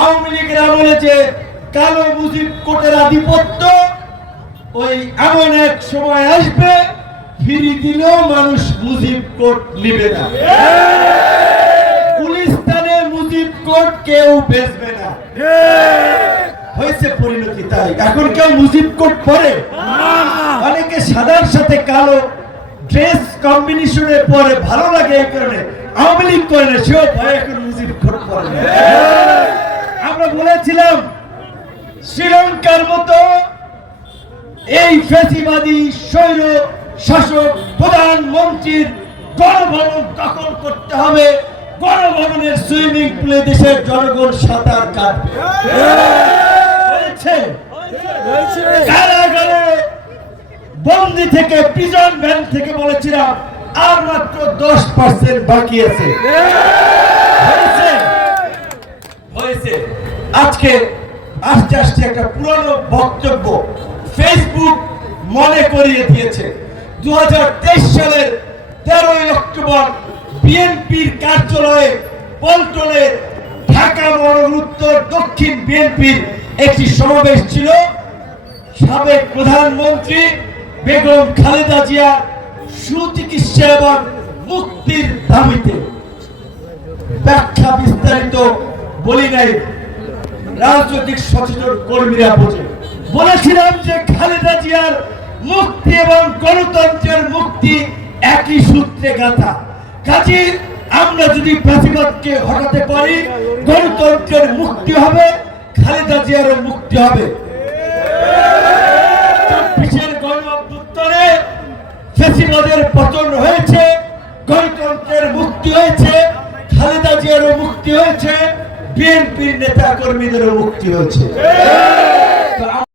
আওয়ামী লীগের আমলে যে কালো মুজিব কোটের আধিপত্য, ওই এমন এক সময় আসবে ফিরি দিলেও মানুষ মুজিব কোট নিবে না। গুলিস্তানে মুজিব কোট কেউ বেচবে না। হয়েছে পরিণতি তাই। এখন কেউ মুজিব কোট পরে? অনেকে সাদার সাথে কালো ড্রেস কম্বিনেশনে পরে ভালো লাগে এই কারণে, আওয়ামী লীগ করে না, সেও ভয় এখন মুজিব কোট পরে বলেছিলাম, শ্রীলঙ্কার মতো এই ফেসিবাদী স্বৈর শাসক প্রধানমন্ত্রীর গণভবন দখল করতে হবে। গণভবনের সুইমিং পুলে দেশের জনগণ সাঁতার কাটবে। বন্দি থেকে প্রিজন ভ্যান থেকে বলেছিলাম, আর মাত্র দশ পার্সেন্ট বাকি আছে হয়েছে? হয়েছে আজকে আস্তে আস্তে একটা পুরনো বক্তব্য ফেসবুক মনে করিয়ে দিয়েছে। দু সালের তেরোই অক্টোবর বিএনপির কার্যালয়ে পল্টনে ঢাকা মহানগর উত্তর দক্ষিণ বিএনপির একটি সমাবেশ ছিল। সাবেক প্রধানমন্ত্রী বেগম খালেদা জিয়া সুচিকিৎসা এবং মুক্তির দাবিতে ব্যাখ্যা বিস্তারিত বলি নাই। রাজনৈতিক সচেতন কর্মীরা বোঝে বলেছিলাম যে খালেদা জিয়ার মুক্তি এবং গণতন্ত্রের মুক্তি একই সূত্রে গাথা। কাজে আমরা যদি প্রতিবাদকে হটাতে পারি, গণতন্ত্রের মুক্তি হবে, খালেদা জিয়ারও মুক্তি হবে। চব্বিশের গণ ফেসিবাদের পতন হয়েছে, গণতন্ত্রের মুক্তি হয়েছে, খালেদা জিয়ারও মুক্তি হয়েছে। বিএনপির নেতা কর্মীদেরও মুক্তি হয়েছে।